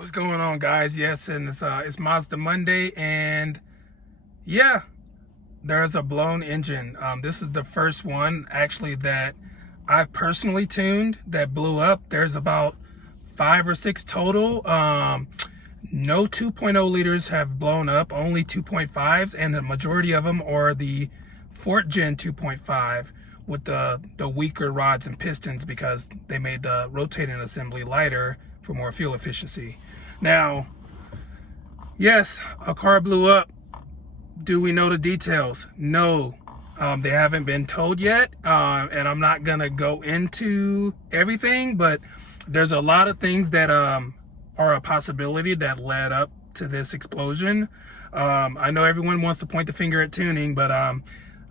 What's going on, guys? Yes, and it's Mazda Monday, and yeah, there's a blown engine. This is the first one actually that I've personally tuned that blew up. There's about 5 or 6 total. No 2.0 liters have blown up, only 2.5s, and the majority of them are the 4th Gen 2.5 with the weaker rods and pistons because they made the rotating assembly lighter for more fuel efficiency. Now, yes, a car blew up. Do we know the details? No. They haven't been told yet, and I'm not gonna go into everything, but there's a lot of things that are a possibility that led up to this explosion. I know everyone wants to point the finger at tuning, but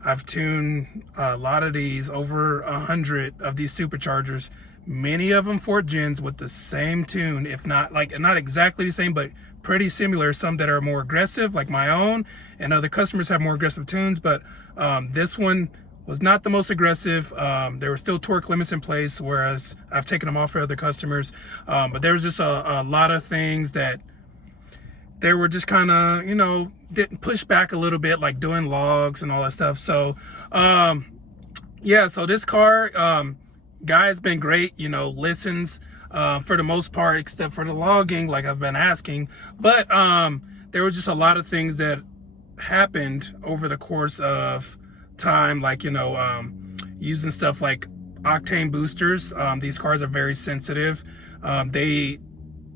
I've tuned a lot of these, over 100 of these superchargers, many of them 4th gens with the same tune, if not not exactly the same, but pretty similar. Some that are more aggressive, like my own, and other customers have more aggressive tunes, but this one was not the most aggressive. There were still torque limits in place, whereas I've taken them off for other customers. But there was just a lot of things that they were just kind of, didn't push back a little bit, like doing logs and all that stuff. So, yeah, so this car, guy's been great, listens for the most part, except for the logging, like I've been asking. But there was just a lot of things that happened over the course of time, like, using stuff like octane boosters. These cars are very sensitive.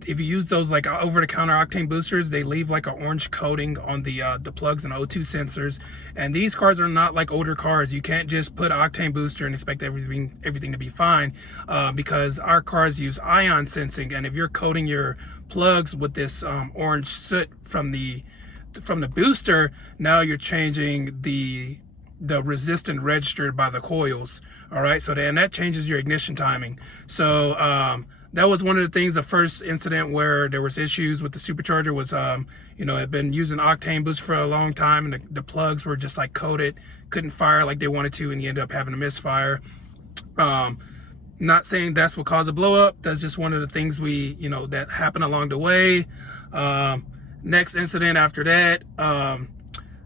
If you use those like over-the-counter octane boosters, they leave like an orange coating on the plugs and O2 sensors. And these cars are not like older cars. You can't just put an octane booster and expect everything to be fine, because our cars use ion sensing. And if you're coating your plugs with this orange soot from the booster, now you're changing the resistance registered by the coils. All right, so then that changes your ignition timing. So that was one of the things. The first incident where there was issues with the supercharger was, had been using octane booster for a long time, and the plugs were just like coated, couldn't fire like they wanted to, and you end up having a misfire. Not saying that's what caused a blow up. That's just one of the things that happened along the way. Next incident after that,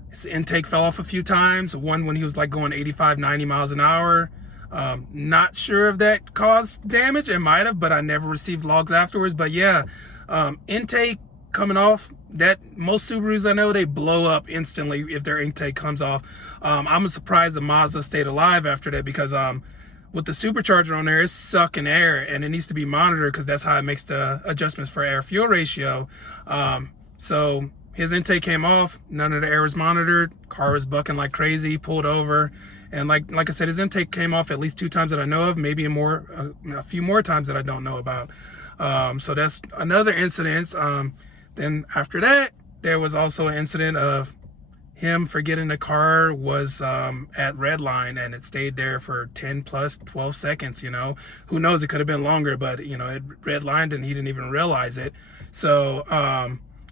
his intake fell off a few times. One when he was like going 85, 90 miles an hour. Not sure if that caused damage. It might have, but I never received logs afterwards. But yeah, intake coming off, that most Subarus I know, they blow up instantly if their intake comes off. I'm surprised the Mazda stayed alive after that, because with the supercharger on there, it's sucking air, and it needs to be monitored because that's how it makes the adjustments for air fuel ratio. So his intake came off, none of the air was monitored, car was bucking like crazy, pulled over. And like I said, his intake came off at least 2 times that I know of, maybe a few more times that I don't know about. So that's another incident. Then after that, there was also an incident of him forgetting the car was at red line, and it stayed there for 10 plus 12 seconds. Who knows, it could have been longer, but it red lined and he didn't even realize it. So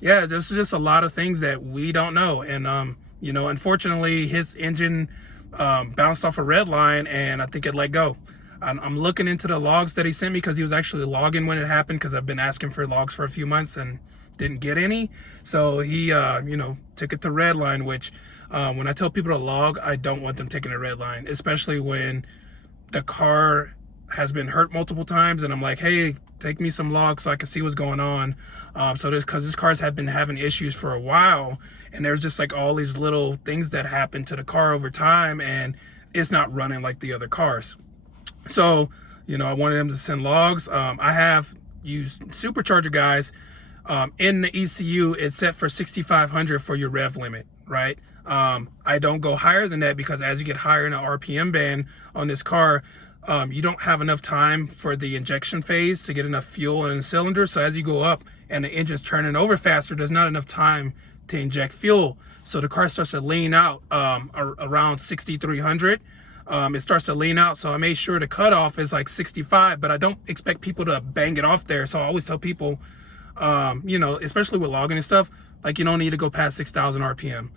yeah, there's just a lot of things that we don't know. And unfortunately, his engine bounced off a red line, and I think it let go. I'm looking into the logs that he sent me, because he was actually logging when it happened, because I've been asking for logs for a few months and didn't get any. So he took it to red line, which when I tell people to log, I don't want them taking a red line, especially when the car has been hurt multiple times, and I'm like, hey, take me some logs so I can see what's going on. So because this cars have been having issues for a while, and there's just like all these little things that happen to the car over time, and it's not running like the other cars. So I wanted them to send logs. I have used supercharger guys. In the ECU, it's set for 6,500 for your rev limit, right? I don't go higher than that, because as you get higher in the RPM band on this car, you don't have enough time for the injection phase to get enough fuel in the cylinder. So as you go up and the engine's turning over faster, there's not enough time to inject fuel. So the car starts to lean out around 6,300. It starts to lean out. So I made sure the cutoff is like 65, but I don't expect people to bang it off there. So I always tell people, especially with logging and stuff, like, you don't need to go past 6,000 RPM.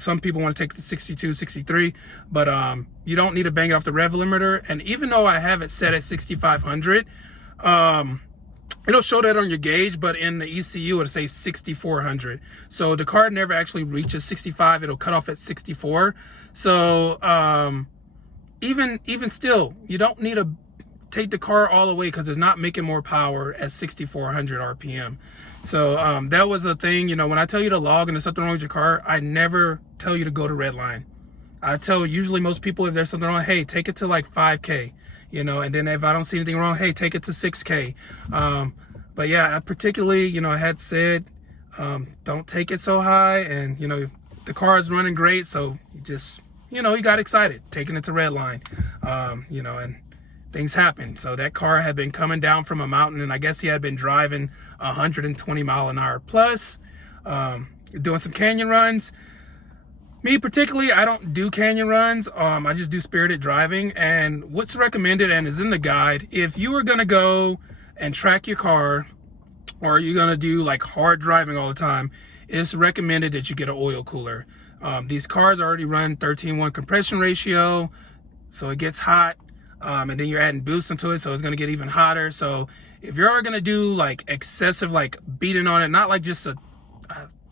Some people want to take the 62, 63, but you don't need to bang it off the rev limiter. And even though I have it set at 6,500, it'll show that on your gauge, but in the ECU it'll say 6400. So the car never actually reaches 65. It'll cut off at 64. So even still, you don't need to take the car all the way because it's not making more power at 6400 RPM. So that was a thing. You know, when I tell you to log and there's something wrong with your car, I never tell you to go to red line. I tell usually most people, if there's something wrong, hey, take it to like 5K, you know, and then if I don't see anything wrong, hey, take it to 6K. But yeah, I particularly, you know, I had said, don't take it so high, and, you know, the car is running great. So you just, you know, you got excited taking it to red line, you know, and things happened. So that car had been coming down from a mountain, and I guess he had been driving 120 mile an hour plus, doing some canyon runs. Me particularly, I don't do canyon runs. I just do spirited driving. And what's recommended and is in the guide, if you are gonna go and track your car, or you're gonna do like hard driving all the time, it's recommended that you get an oil cooler. These cars already run 13:1 compression ratio, so it gets hot. And then you're adding boost into it, so it's gonna get even hotter. So if you're gonna do like excessive, like beating on it, not like just a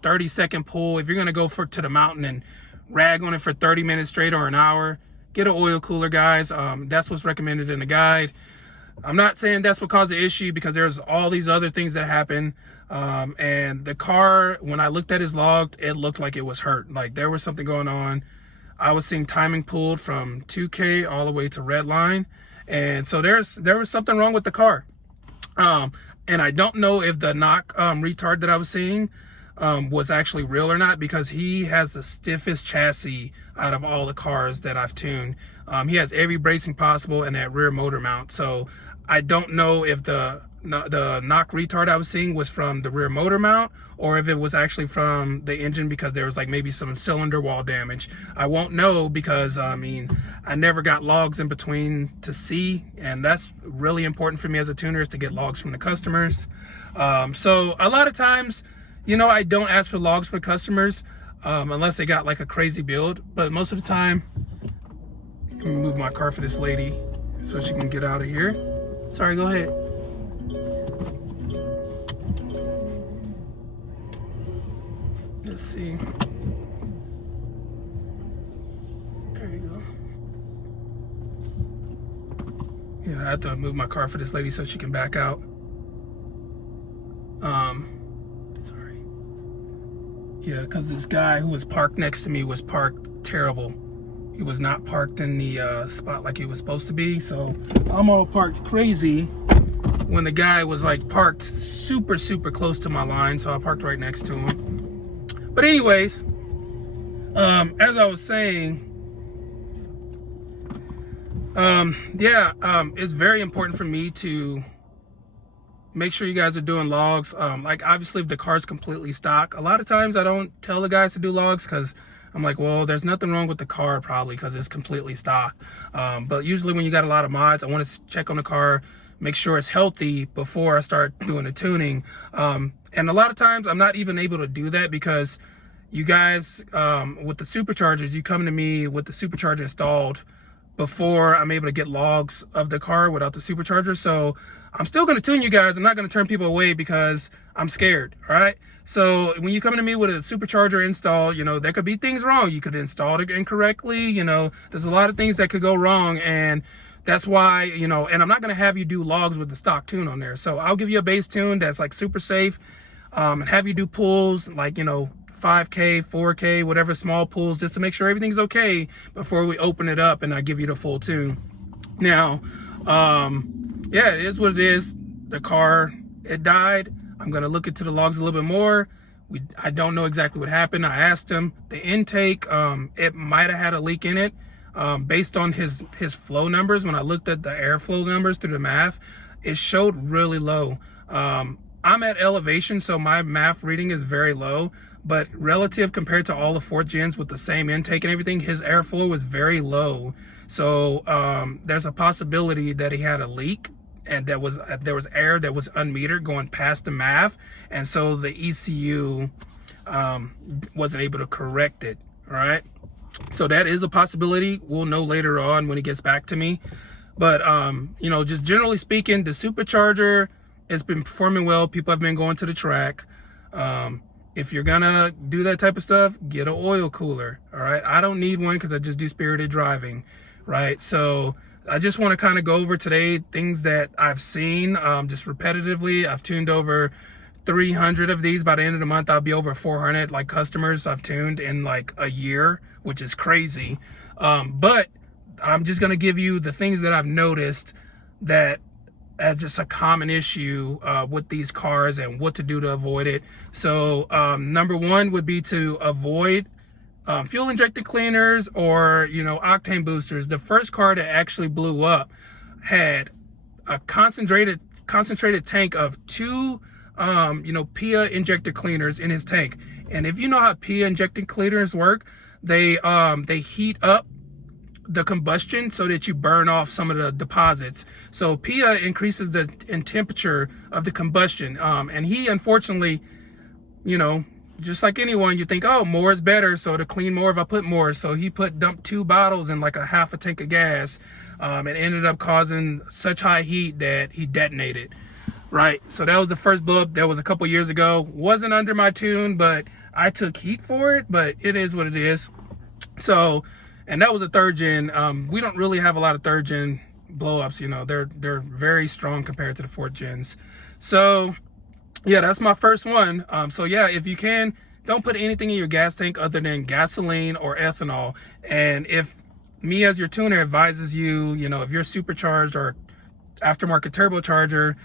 30-second pull, if you're gonna go to the mountain and rag on it for 30 minutes straight or an hour, get an oil cooler, guys. That's what's recommended in the guide. I'm not saying that's what caused the issue, because there's all these other things that happen. And the car, when I looked at his log, it looked like it was hurt. Like there was something going on. I was seeing timing pulled from 2K all the way to red line. And so there was something wrong with the car. And I don't know if the knock retard that I was seeing was actually real or not, because he has the stiffest chassis out of all the cars that I've tuned. He has every bracing possible and that rear motor mount. So I don't know if the knock retard I was seeing was from the rear motor mount, or if it was actually from the engine, because there was like maybe some cylinder wall damage. I won't know, because I mean, I never got logs in between to see, and that's really important for me as a tuner, is to get logs from the customers. So a lot of times, you know, I don't ask for logs for customers unless they got like a crazy build. But most of the time, let me move my car for this lady so she can get out of here. Sorry, go ahead. Let's see. There you go. Yeah, I have to move my car for this lady so she can back out. Sorry. Yeah, because this guy who was parked next to me was parked terrible. He was not parked in the spot like he was supposed to be. So I'm all parked crazy when the guy was like parked super, super close to my line. So I parked right next to him. But anyways, as I was saying, it's very important for me to make sure you guys are doing logs. Like obviously if the car's completely stock, a lot of times I don't tell the guys to do logs, because I'm like, well, there's nothing wrong with the car probably because it's completely stock. But usually when you got a lot of mods, I want to check on the car, make sure it's healthy before I start doing the tuning. And a lot of times I'm not even able to do that, because you guys, with the superchargers, you come to me with the supercharger installed before I'm able to get logs of the car without the supercharger. So I'm still going to tune you guys. I'm not going to turn people away because I'm scared. All right. So when you come to me with a supercharger install, you know, there could be things wrong. You could install it incorrectly. You know, there's a lot of things that could go wrong. And that's why, you know, and I'm not going to have you do logs with the stock tune on there. So I'll give you a base tune that's like super safe, and have you do pulls like, you know, 5K, 4K, whatever small pulls, just to make sure everything's okay before we open it up and I give you the full tune. Now, yeah, it is what it is. The car, it died. I'm going to look into the logs a little bit more. I don't know exactly what happened. I asked him. The intake, it might have had a leak in it. Based on his flow numbers, when I looked at the airflow numbers through the math, it showed really low. I'm at elevation, so my math reading is very low, but relative compared to all the 4th gens with the same intake and everything, his airflow was very low. So there's a possibility that he had a leak, and there was air that was unmetered going past the math, and so the ECU wasn't able to correct it. All right, so that is a possibility. We'll know later on when he gets back to me. But you know, just generally speaking, the supercharger, It's been performing well. People have been going to the track. If you're gonna do that type of stuff, get an oil cooler. All right, I don't need one because I just do spirited driving, right? So I just want to kind of go over today things that I've seen just repetitively. I've tuned over 300 of these. By the end of the month, I'll be over 400 like customers I've tuned in like a year, which is crazy. But I'm just gonna give you the things that I've noticed that as just a common issue with these cars and what to do to avoid it. So number one would be to avoid fuel injected cleaners or, octane boosters. The first car that actually blew up had a concentrated tank of two PIA injected cleaners in his tank. And if you know how PIA injected cleaners work, they heat up the combustion so that you burn off some of the deposits. So PIA increases the temperature of the combustion. And he, unfortunately, just like anyone, you think, oh, more is better, so to clean more if I put more. So he dumped 2 bottles in like a half a tank of gas, and ended up causing such high heat that he detonated. Right, so that was the first blow up. That was a couple years ago. Wasn't under my tune, but I took heat for it. But it is what it is. So, and that was a 3rd gen. We don't really have a lot of 3rd gen blow ups. They're very strong compared to the 4th gens. So yeah, that's my first one. So yeah, if you can, don't put anything in your gas tank other than gasoline or ethanol. And if me as your tuner advises you, if you're supercharged or aftermarket turbocharger,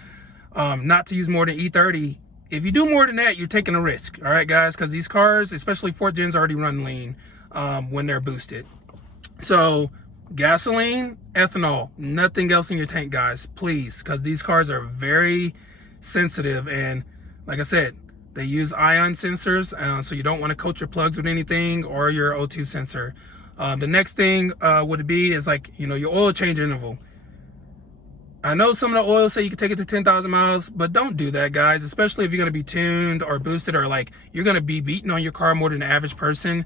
not to use more than E30. If you do more than that, you're taking a risk. All right, guys, because these cars, especially 4th gens, already run lean when they're boosted. So gasoline, ethanol, nothing else in your tank, guys, please, because these cars are very sensitive. And like I said, they use ion sensors, so you don't want to coat your plugs with anything or your O2 sensor. The next thing would be is like, your oil change interval. I know some of the oils say you can take it to 10,000 miles, but don't do that, guys, especially if you're going to be tuned or boosted or like you're going to be beating on your car more than the average person.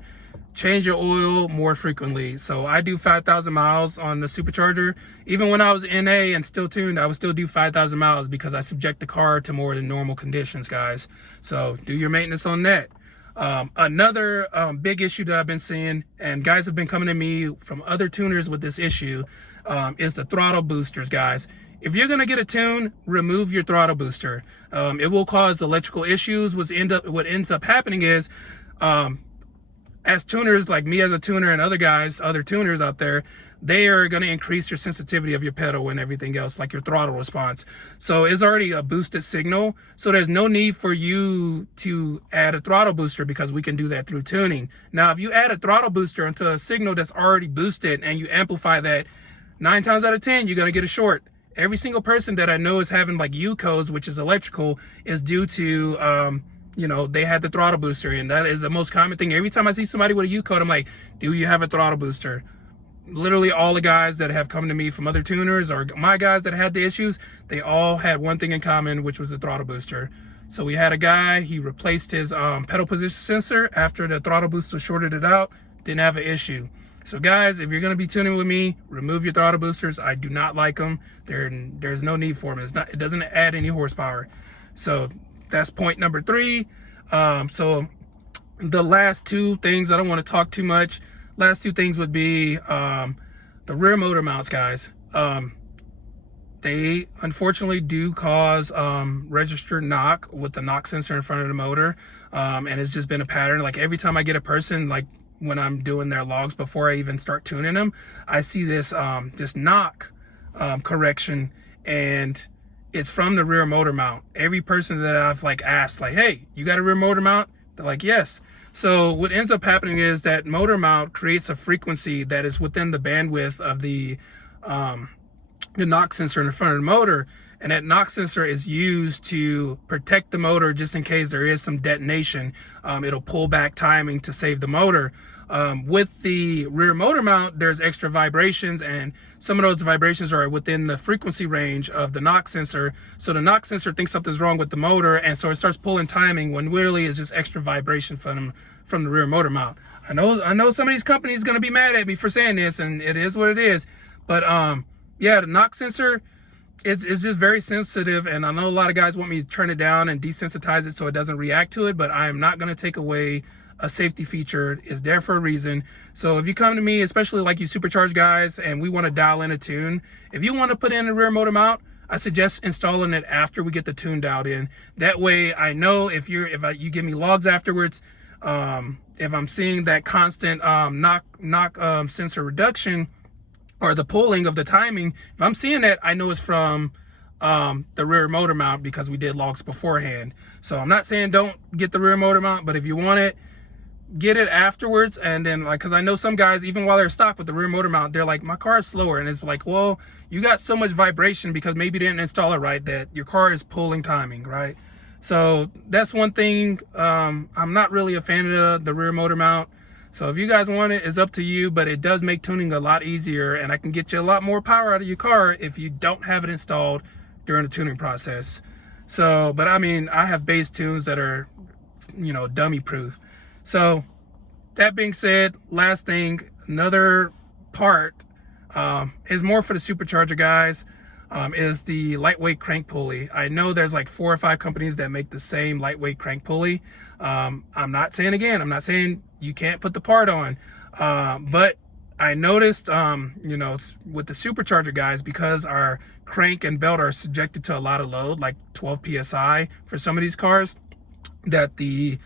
Change your oil more frequently. So I do 5,000 miles on the supercharger. Even when I was NA and still tuned, I would still do 5,000 miles because I subject the car to more than normal conditions, guys. So do your maintenance on that. Another big issue that I've been seeing, and guys have been coming to me from other tuners with this issue, is the throttle boosters, guys. If you're gonna get a tune, remove your throttle booster. It will cause electrical issues. What ends up happening is, as tuners, like me as a tuner and other tuners out there, they are going to increase your sensitivity of your pedal and everything else, like your throttle response. So it's already a boosted signal. So there's no need for you to add a throttle booster because we can do that through tuning. Now, if you add a throttle booster into a signal that's already boosted and you amplify that, 9 times out of 10, you're going to get a short. Every single person that I know is having like U codes, which is electrical, is due to, they had the throttle booster, and that is the most common thing. Every time I see somebody with a U code, I'm like, do you have a throttle booster? Literally all the guys that have come to me from other tuners or my guys that had the issues, they all had one thing in common, which was the throttle booster. So we had a guy, he replaced his pedal position sensor after the throttle booster shorted it out, didn't have an issue. So guys, if you're going to be tuning with me, remove your throttle boosters. I do not like them. There's no need for them. It doesn't add any horsepower. So that's point number 3. So the last 2 things, I don't want to talk too much. Last 2 things would be the rear motor mounts, guys. They unfortunately do cause registered knock with the knock sensor in front of the motor. And it's just been a pattern. Like every time I get a person, like when I'm doing their logs before I even start tuning them, I see this knock correction, and it's from the rear motor mount. Every person that I've like asked, like, hey, you got a rear motor mount? They're like, yes. So what ends up happening is that motor mount creates a frequency that is within the bandwidth of the knock sensor in the front of the motor. And that knock sensor is used to protect the motor just in case there is some detonation. It'll pull back timing to save the motor. With the rear motor mount, there's extra vibrations, and some of those vibrations are within the frequency range of the knock sensor. So the knock sensor thinks something's wrong with the motor, and so it starts pulling timing when really it's just extra vibration from the rear motor mount. I know some of these companies going to be mad at me for saying this, and it is what it is. But yeah, the knock sensor, it's just very sensitive, and I know a lot of guys want me to turn it down and desensitize it so it doesn't react to it, but I am not going to take away a safety feature. It's there for a reason. So if you come to me, especially like you supercharged guys, and we want to dial in a tune, if you want to put in a rear motor mount, I suggest installing it after we get the tune dialed in. That way I know if you give me logs afterwards, if I'm seeing that constant knock sensor reduction, or the pulling of the timing, if I'm seeing that, I know it's from the rear motor mount because we did logs beforehand. So I'm not saying don't get the rear motor mount, but if you want it, get it afterwards. And then, like, because I know some guys, even while they're stock with the rear motor mount, they're like, my car is slower. And it's like, well, you got so much vibration because maybe you didn't install it right, that your car is pulling timing, right? So that's one thing. I'm not really a fan of the rear motor mount. So if you guys want it, it's up to you, but it does make tuning a lot easier, and I can get you a lot more power out of your car if you don't have it installed during the tuning process. So, but I mean, I have base tunes that are, you know, dummy proof. So that being said, last thing, another part is more for the supercharger guys, is the lightweight crank pulley. I know there's like 4 or 5 companies that make the same lightweight crank pulley. I'm not saying you can't put the part on, but I noticed, you know, with the supercharger guys, because our crank and belt are subjected to a lot of load, like 12 psi for some of these cars, that the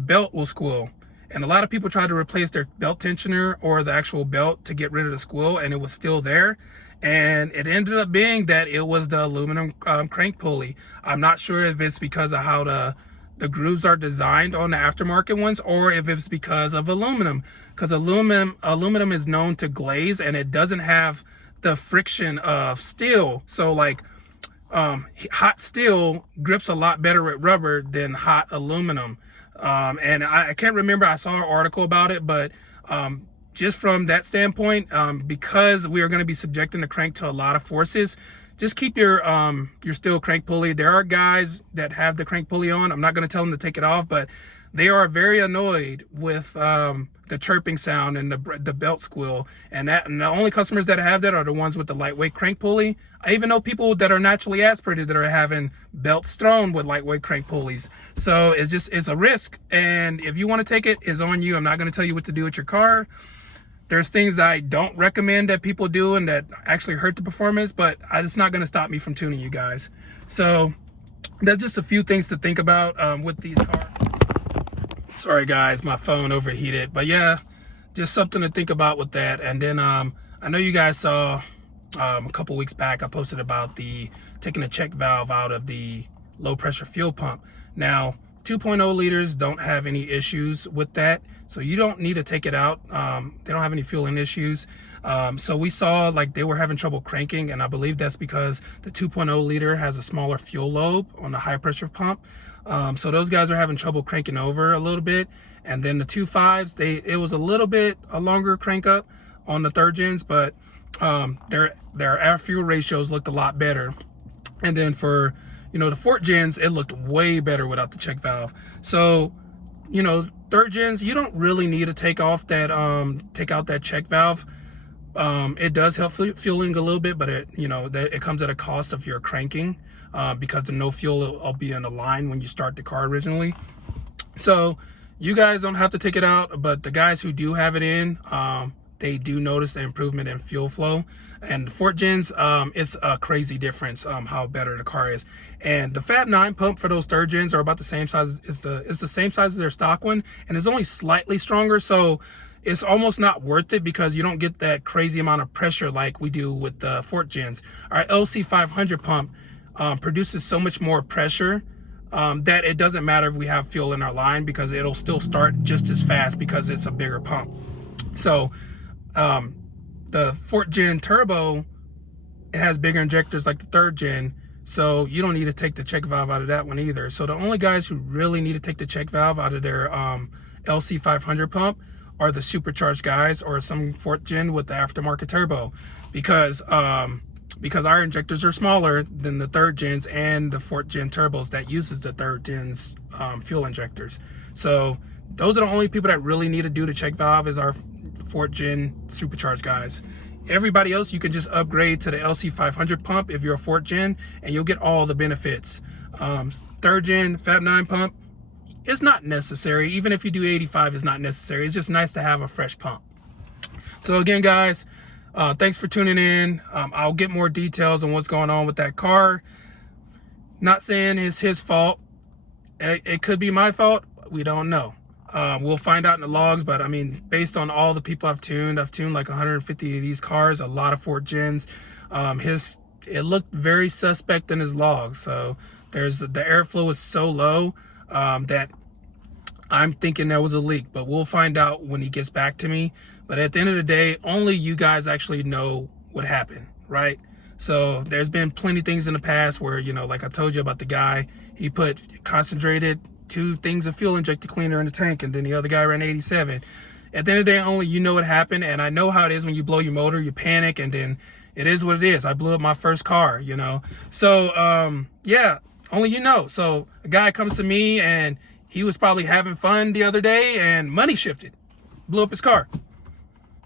belt will squeal. And a lot of people try to replace their belt tensioner or the actual belt to get rid of the squeal, and it was still there. And it ended up being that it was the aluminum crank pulley. I'm not sure if it's because of how the grooves are designed on the aftermarket ones, or if it's because of aluminum. Because aluminum is known to glaze, and it doesn't have the friction of steel. So like hot steel grips a lot better with rubber than hot aluminum. And I can't remember, I saw an article about it, but just from that standpoint, because we are going to be subjecting the crank to a lot of forces, just keep your steel crank pulley. There are guys that have the crank pulley on. I'm not going to tell them to take it off, but they are very annoyed with the chirping sound and the belt squeal. And the only customers that have that are the ones with the lightweight crank pulley. I even know people that are naturally aspirated that are having belts thrown with lightweight crank pulleys. So it's a risk. And if you want to take it, it's on you. I'm not going to tell you what to do with your car. There's things I don't recommend that people do and that actually hurt the performance, but it's not going to stop me from tuning you guys. So that's just a few things to think about with these cars. Sorry guys, my phone overheated, but yeah, just something to think about with that. And then I know you guys saw a couple weeks back, I posted about taking the check valve out of the low pressure fuel pump. Now 2.0 liters don't have any issues with that, so you don't need to take it out. They don't have any fueling issues. So we saw like they were having trouble cranking, and I believe that's because the 2.0 liter has a smaller fuel lobe on the high pressure pump. So those guys are having trouble cranking over a little bit. And then the 2.5s, it was a little bit a longer crank up on the third gens, but their air fuel ratios looked a lot better. And then for, you know, the fourth gens, it looked way better without the check valve. So, you know, third gens, you don't really need to take out that check valve. It does help fueling a little bit, but it comes at a cost of your cranking, because the no fuel will be in the line when you start the car originally. So you guys don't have to take it out, but the guys who do have it in, they do notice the improvement in fuel flow. And the fourth gens, it's a crazy difference how better the car is. And the Fat 9 pump for those third gens are about the same size. It's the same size as their stock one, and it's only slightly stronger. So it's almost not worth it because you don't get that crazy amount of pressure like we do with the fourth gens. Our LC 500 pump produces so much more pressure that it doesn't matter if we have fuel in our line, because it'll still start just as fast because it's a bigger pump. So the fourth gen turbo, it has bigger injectors like the third gen, so you don't need to take the check valve out of that one either. So the only guys who really need to take the check valve out of their LC 500 pump are the supercharged guys or some fourth gen with the aftermarket turbo, because our injectors are smaller than the third gens and the fourth gen turbos that uses the third gen's fuel injectors. So those are the only people that really need to do the check valve, is our fourth gen supercharged guys. Everybody else, you can just upgrade to the LC500 pump if you're a 4th gen, and you'll get all the benefits. 3rd gen Fab 9 pump, it's not necessary. Even if you do 85, it's not necessary. It's just nice to have a fresh pump. So again, guys, thanks for tuning in. I'll get more details on what's going on with that car. Not saying it's his fault. It could be my fault. We don't know. We'll find out in the logs, but I mean, based on all the people I've tuned like 150 of these cars, a lot of 4th gens. It looked very suspect in his logs. So the airflow was so low that I'm thinking there was a leak, but we'll find out when he gets back to me. But at the end of the day, only you guys actually know what happened, right? So there's been plenty of things in the past where, you know, like I told you about the guy, he put concentrated 2 things of fuel injector cleaner in the tank, and then the other guy ran 87. At the end of the day, only you know what happened. And I know how it is when you blow your motor, you panic, and then it is what it is. I blew up my first car, you know? So, yeah, only you know. So a guy comes to me and he was probably having fun the other day and money shifted, blew up his car.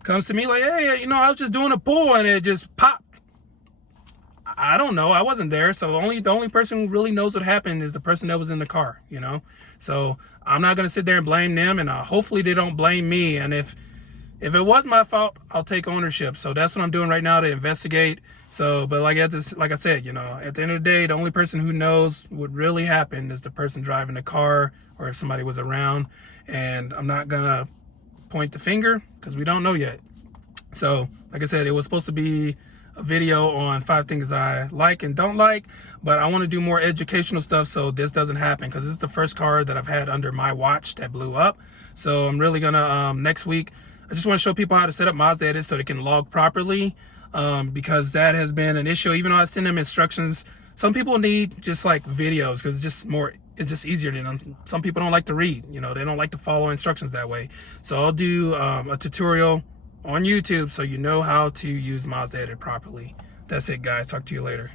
Comes to me like, hey, you know, I was just doing a pull and it just popped. I don't know. I wasn't there. So the only person who really knows what happened is the person that was in the car, you know? So I'm not going to sit there and blame them, and hopefully they don't blame me. And if it was my fault, I'll take ownership. So that's what I'm doing right now, to investigate. So, but like I said, you know, at the end of the day, the only person who knows what really happened is the person driving the car, or if somebody was around. And I'm not going to point the finger because we don't know yet. So like I said, it was supposed to be a video on 5 things I like and don't like, but I want to do more educational stuff so this doesn't happen, because this is the first car that I've had under my watch that blew up. So I'm really gonna next week, I just want to show people how to set up Mazda edits so they can log properly, because that has been an issue. Even though I send them instructions, some people need just like videos because it's just easier than some people don't like to read, you know, they don't like to follow instructions that way. So I'll do a tutorial on YouTube so you know how to use Mazda Edit properly. That's it, guys. Talk to you later.